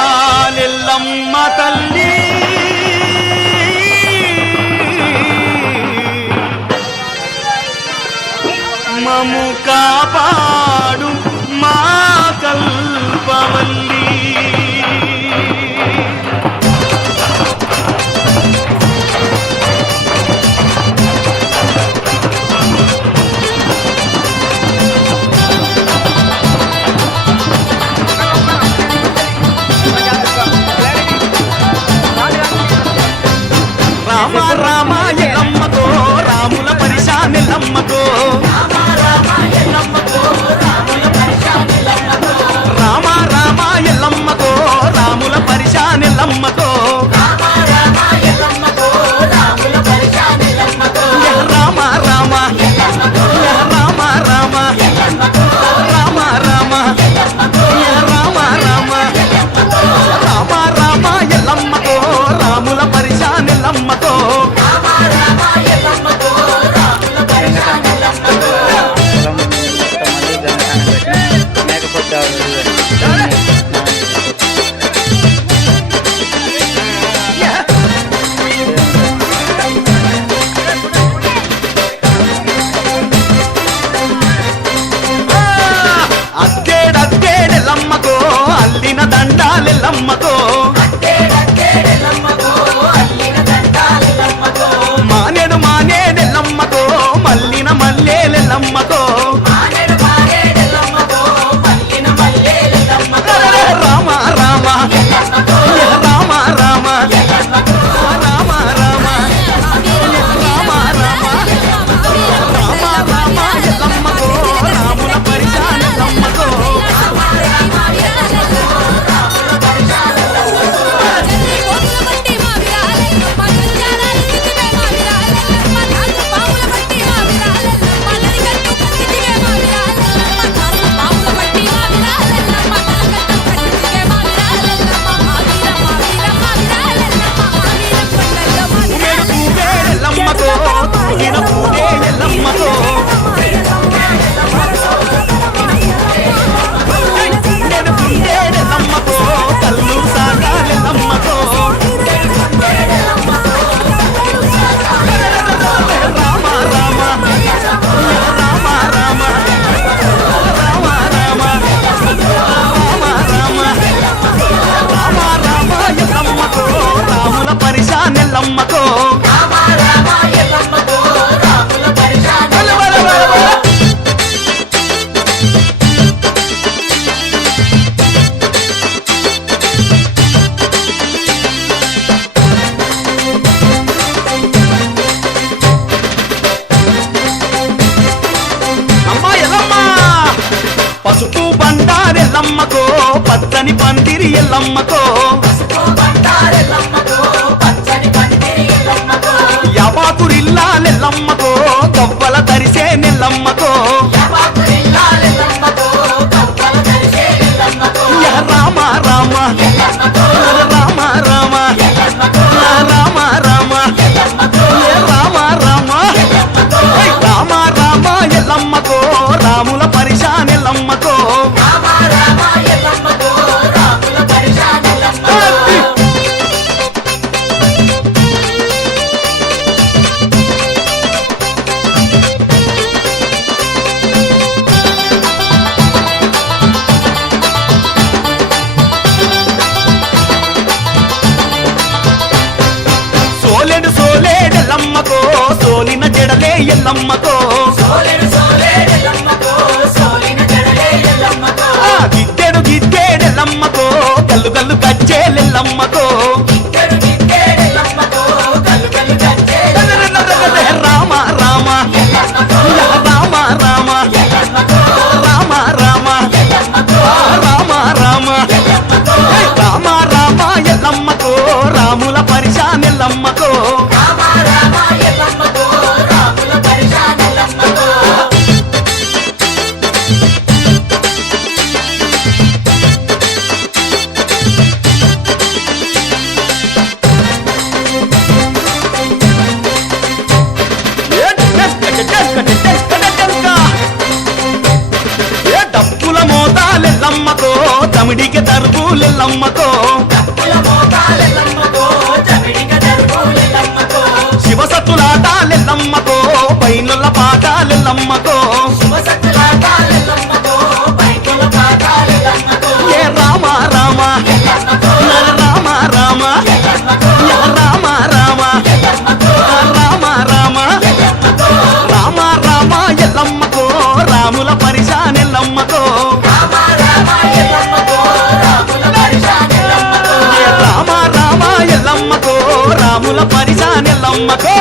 మావురాలెల్లమ్మ తల్లి మము కాపాడు మా కల్పవల్లి రామ రామ ఎల్లమ్మకో రాముల పరిశానెల్లమ్మకో రామ రామ ఎల్లమ్మకో రాముల పరిశానెల్లమ్మకో రామ రామ రామ రామ రామ రామ రామ రామ రామ రామ ఎల్లమ్మకో రాముల పరిశానెల్లమ్మకో అక్కే ఎల్లమ్మకో పచ్చని పందిరి ఎల్లమ్మకో యాపాకురిల్లాలెల్లమ్మకో గవ్వల తరిసే నెల్లమ్మకో రామ రామ రామ రామ రామ రామ రామ రామ రామ రామ ఎల్లమ్మకో రాముల పరిశాన్ ఎల్లమ్మకో సోలెడు సోలేడెల్లమ్మకో సోలిన జడలే ఎల్లమ్మకో గిద్దెడు గిద్దెడెల్లమ్మకో గల్లు గల్లు గజ్జేలెల్లమ్మకో రామ రామ రామ రామ రామ రామ రామ రామ రామ రామ ఎల్లమ్మకో రాముల పరిశాన్ ఎల్లమ్మకో డప్పుల మోతాలెల్లమ్మకో తమిడికి తరుపులెల్లమ్మకో శివసత్తులాటాలెల్లమ్మకో పైనుల పాటాలెల్లమ్మకో ఏ రామ రామ రామ రామ రామ రామ రామ రామ రామ రామ ఎల్లమ్మకో రాముల పరిశాన్ ఎల్లమ్మకో రామ రామ ఎల్లమ్మకో రాముల పరిశాన్ ఎల్లమ్మకో